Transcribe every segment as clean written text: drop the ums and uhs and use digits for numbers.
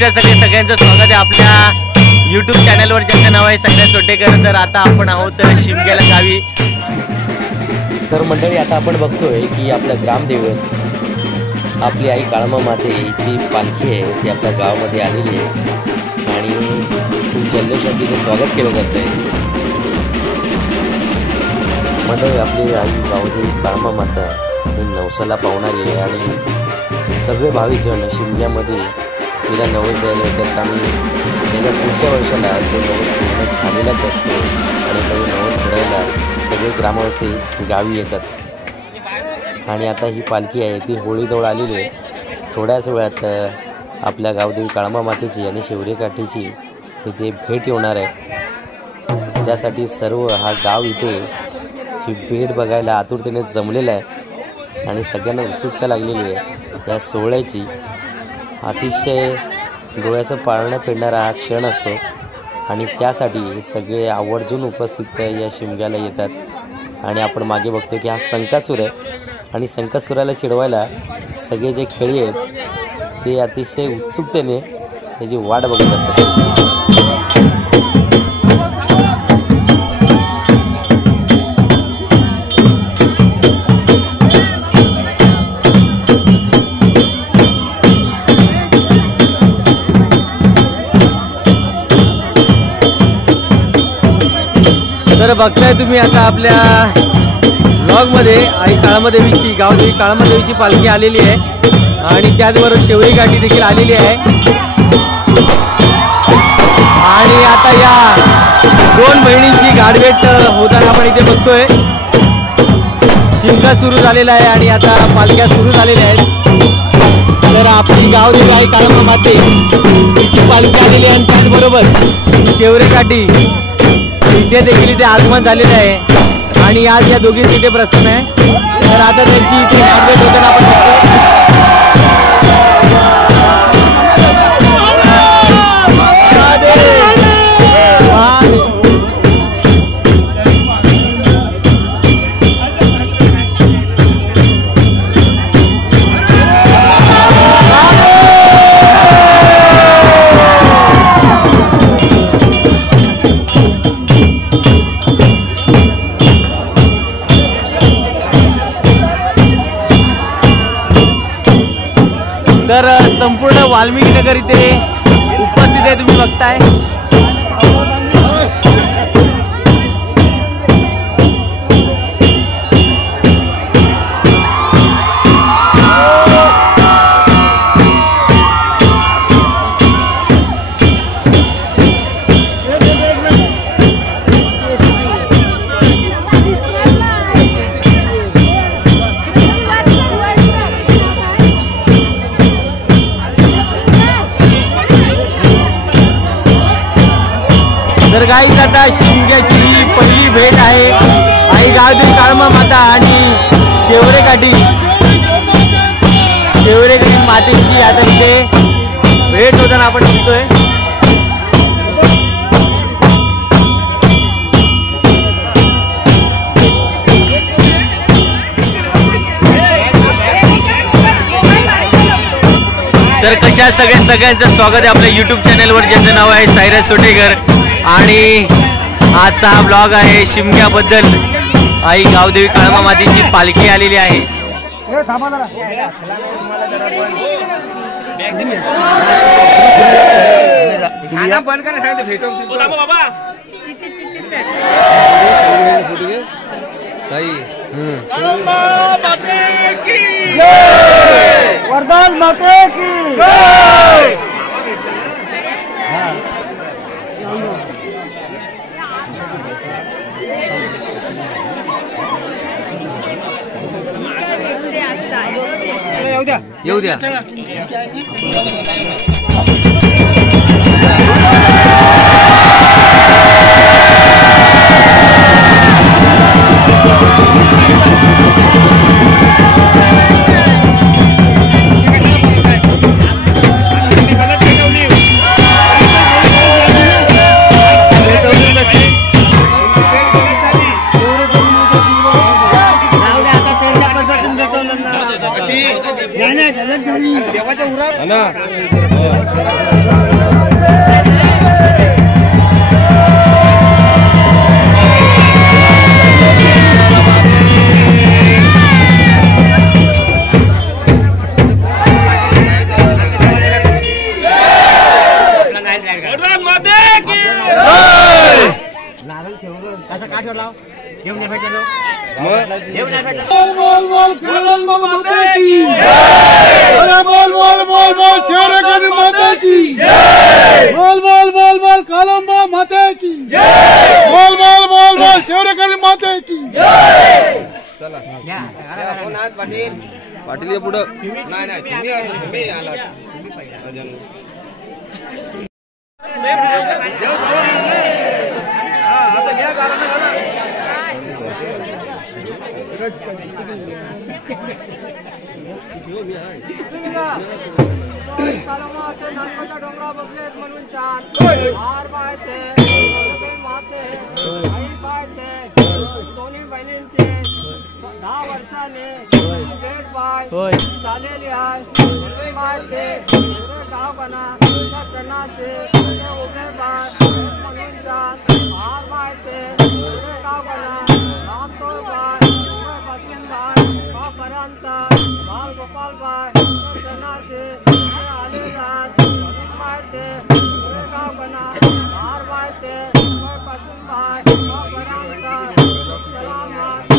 कसं सगळ्यांचं स्वागत आहे आपल्या यूट्यूब चॅनलवर, ज्याचं नाव आहे सगळ्या सोटेकर। तर आता आपण आहोत शिमग्याला गावी। तर मंडळी आता आपण बघतोय की आपल्या ग्रामदैवत आपली आई काळमा माते हिची पालखी आहे, ती आपल्या गावामध्ये आलेली आहे आणि खूप जल्लोषात तिचं स्वागत केलं जात आहे। मंडळी आपली आई गावदेवी काळमा माता ही नवसाला पावणारी आहे आणि सगळे भाविकजण शिमग्यामध्ये तिला नवस द्यायला येतात आणि त्याच्या पुढच्या वर्षाला तो नवस पूर्ण झालेलाच असतो आणि तो नवस फेडायला सगळे ग्रामवासी गावी येतात। आणि आता ही पालखी आहे ती होळीजवळ आलेली आहे। थोड्याच वेळात आपल्या गावदेवी काळमा मातेची आणि शिवरेकाठीची इथे भेट होणार आहे। त्यासाठी सर्व हा गाव इथे ही भेट बघायला आतुरतेने जमलेला आहे आणि सगळ्यांना उत्सुकता लागलेली आहे या सोहळ्याची। अतिशय डोळ्याचं पारणं फेडणारा हा क्षण असतो आणि त्यासाठी सगळे आवर्जून उपस्थित या शिमग्याला येतात। आणि आपण मागे बघतो की हा संकासूर आहे आणि संकासुराला चिडवायला सगळे जे खेळी आहेत ते अतिशय उत्सुकतेने त्याची वाट बघत असतात। तर बघताय तुम्ही आता आपल्या ब्लॉगमध्ये आई काळमादेवीची गावदेवी काळमादेवीची पालखी आलेली आहे आणि त्याचबरोबर शेवरी गाठी देखील आलेली आहे। आणि आता या दोन बहिणींची गाठभेट होताना आपण इथे बघतोय। शिमगा सुरू झालेला आहे आणि आता पालख्या सुरू झालेल्या आहेत। तर आपली गावदेवी आई काळमा माते हिची पालखी आलेली आहे आणि त्याचबरोबर शेवरी गाठी इथे देखील इथे आगमन झालेलं आहे आणि आज या दोघी तिथे प्रसन्न आहे। तर आता त्यांची इथे गाठभेट होताना आपण तर संपूर्ण वाल्मिकी नगर इथे उपस्थित आहे, तुम्ही बघताय। तर गाईस आता शिमग्याची ही पहिली भेट आहे आई गावदेवी काळमा माता आणि शेवरेकाठी मातेची आता इथे भेट होताना आपण बघतोय। तर कशा सगळ्यांचं स्वागत आहे आपल्या यूट्यूब चॅनलवर, ज्याचं नाव आहे सायरस सोटेकर। आणि आजचा हा ब्लॉग आहे शिमग्याबद्दल। आई गावदेवी काळमा मातेची पालखी आलेली आहे। वरदान माते की येऊ द्या। देवाच्या उरा घेऊन नाही भेटला घेऊन नाही भेटला बोल बोल कालंबा माता की जय अरे बोल बोल बोल बोल शेवरेकरी माता की जय बोल बोल बोल बोल कालंबा माता की जय बोल बोल बोल बोल शेवरेकरी माता की जय चला कोण आहात पाटील पाटील पुढं नाही नाही तुम्ही आलात डोंगरा बसलेत म्हणून छान हार पाहते माते आई पाहते दोन्ही बहिणींचे 10 वर्षाने भेट पाय चाललेली आहे पाहते गाव बना चणाचे उभे पाय म्हणून छान हार पाहते गाव बना रामतोर पाय बसून पाय पर्यंत बाल गोपाल पाय चणाचे आले जात माहिती गाव बना हार माहिती पासून बाय पर्यंत सलामत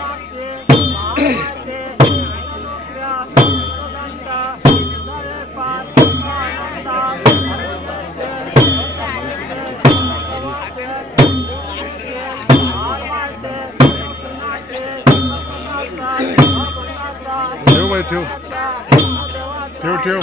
मागचे माहिती नोकऱ्या सुगंधा दरे पार ठेव ठेव ठेव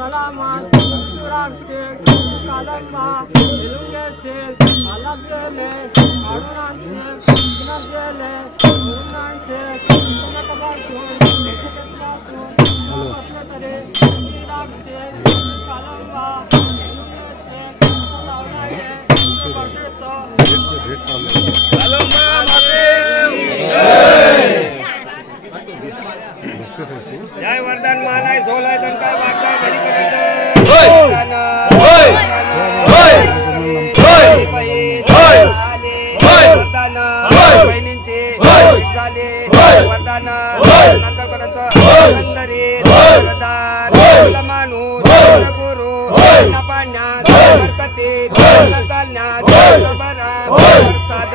Salamat, suraksin, kalamba, ilungesin, alagele, arunansin, nagele, urunansin, nakabasun, nakabasun, nakabatare, suraksin, kalamba, ilungesin, alagele, nakabato, kalamba, जय वरदान मानाय सोलाय दंका वाका घडी करत वरदान बहिणींचे झाले वरदान नंतर करत अंदरी वरदान माणूस गुरु न पाण्यात बरकतीत न चालण्यात बरा प्रसाद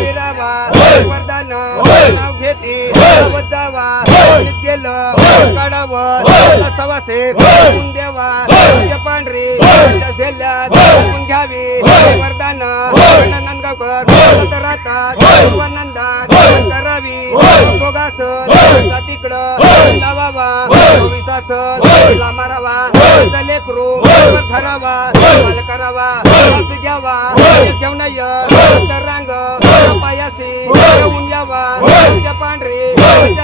विरावा वरदान नाव घेते जावा गेलं काढावं सवासे देवा पांढरी शेल्यात घ्यावी वरदान नंदगावकर राहतात नंदात करावी भोगास तिकडं लावावा विसास मारावा लेकरू धरावा माल करावा घ्यावा घेऊन रांग पायासी घेऊन यावा पांढरी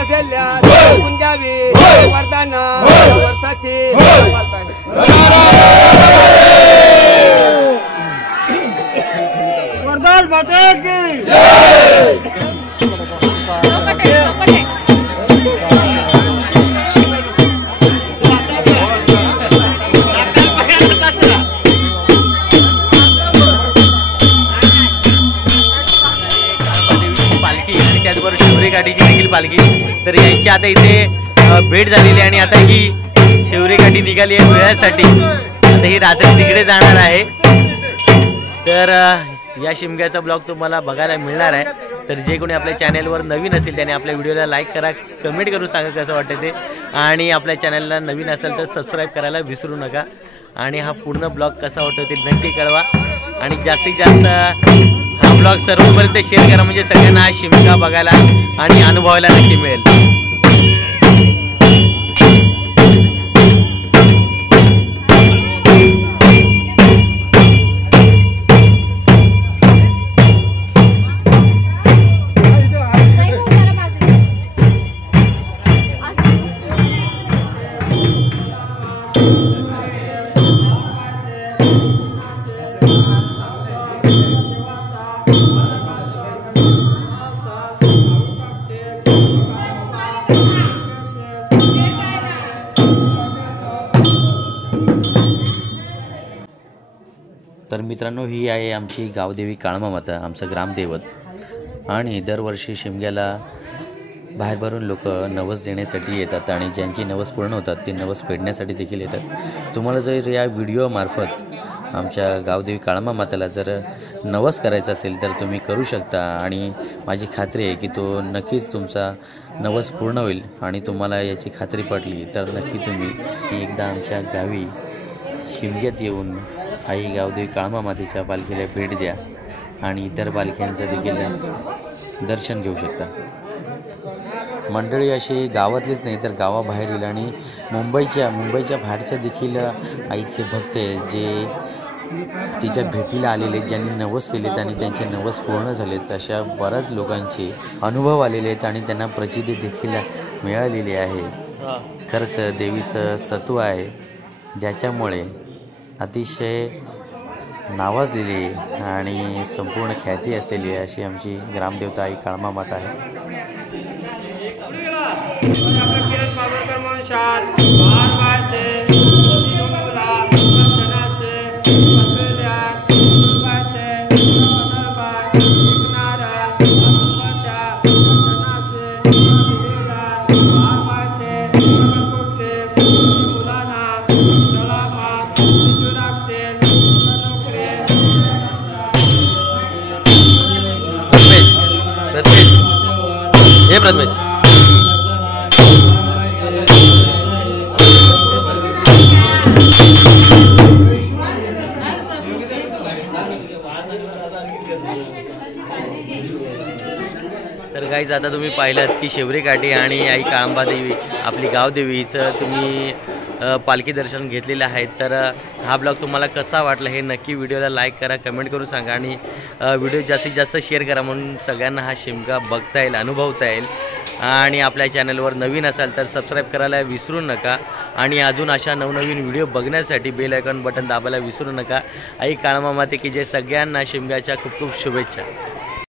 शेल्यात घ्यावी वरदान वर्षाची वरदान माता की पालखी आणि त्याचबरोबर शिवरे गाठीची देखील पालखी तर यांची आता इथे भेट झालेली आणि आता ही शिवरे गाठी निघाली आहे वेळासाठी. आता ही रात्री तिकडे जाणार आहे. तर या शिमग्याचा ब्लॉग तुम्हाला बघायला मिळणार आहे. तर जे कोणी आपल्या चॅनलवर नवीन असेल त्याने आपल्या व्हिडिओला लाईक करा, कमेंट करून सांगा कसं वाटतं ते, आणि आपल्या चॅनलला नवीन असेल तर सबस्क्राईब करायला विसरू नका. आणि हा पूर्ण ब्लॉग कसा वाटतो ते नक्की कळवा आणि जास्तीत जास्त हा ब्लॉग सर्वांपर्यंत शेअर करा म्हणजे सगळ्यांना हा शिमगा बघायला आणि अनुभवायला नक्की मिळेल. तर मित्रांनो, ही आहे आमची गावदेवी काळमामाता, आमचं ग्रामदैवत. आणि दरवर्षी शिमग्याला बाहेरभरून लोक नवस देण्यासाठी येतात आणि ज्यांची नवस पूर्ण होतात ते नवस फेडण्यासाठी देखील येतात. तुम्हाला जर या व्हिडिओमार्फत आमच्या गावदेवी काळमामाताला जर नवस करायचा असेल तर तुम्ही करू शकता आणि माझी खात्री आहे की तो नक्कीच तुमचा नवस पूर्ण होईल. आणि तुम्हाला याची खात्री पटली तर नक्की तुम्ही एकदा आमच्या गावी शिमग्यात येऊन आई गावदेवी काळमामातेच्या पालखीला भेट द्या आणि इतर पालख्यांचं देखील दर्शन घेऊ शकता. मंडळी अशी गावातलीच नाही तर गावाबाहेरील आणि मुंबईच्या बाहेरच्या देखील आईचे भक्त जे तिच्या भेटीला आलेले, ज्यांनी नवस केलेत आणि त्यांचे नवस पूर्ण झालेत, अशा बऱ्याच लोकांचे अनुभव आलेले आहेत आणि त्यांना प्रचिती देखील मिळालेली आहे. खरंच देवीचं सत्व आहे ज्याच्यामुळे अतिशय नावाजलेली आणि संपूर्ण ख्याती असलेली अशी आमची ग्रामदेवता आई काळमामाता आहे. किरण बाबरकर मंशात बार बायते मुला जनासे पत्रल्या बायते पदरबार नारा पत्या जनासे मुला बार बायते कोटे मुलाना सलामा सुराक्षे नोकरी. प्रथमेश तर गाईज, आता तुम्ही पाहिलात की शेवरे काठी आणि आई काळंबा देवी आपली गावदेवीचं तुम्ही पालखी दर्शन घेतलेलं आहे. तर हा ब्लॉग तुम्हाला कसा वाटला हे नक्की व्हिडिओला लाईक करा, कमेंट करून सांगा आणि व्हिडिओ जास्तीत जास्त शेअर करा म्हणून सगळ्यांना हा शिमगा बघता येईल, अनुभवता येईल. आणि आपल्या चॅनलवर नवीन असाल तर सबस्क्राईब करायला विसरू नका आणि अजून अशा नवनवीन व्हिडिओ बघण्यासाठी बेल आयकॉन बटन दाबायला विसरू नका. आई काळमामाते की जे सगळ्यांना शिमग्याच्या खूप खूप शुभेच्छा.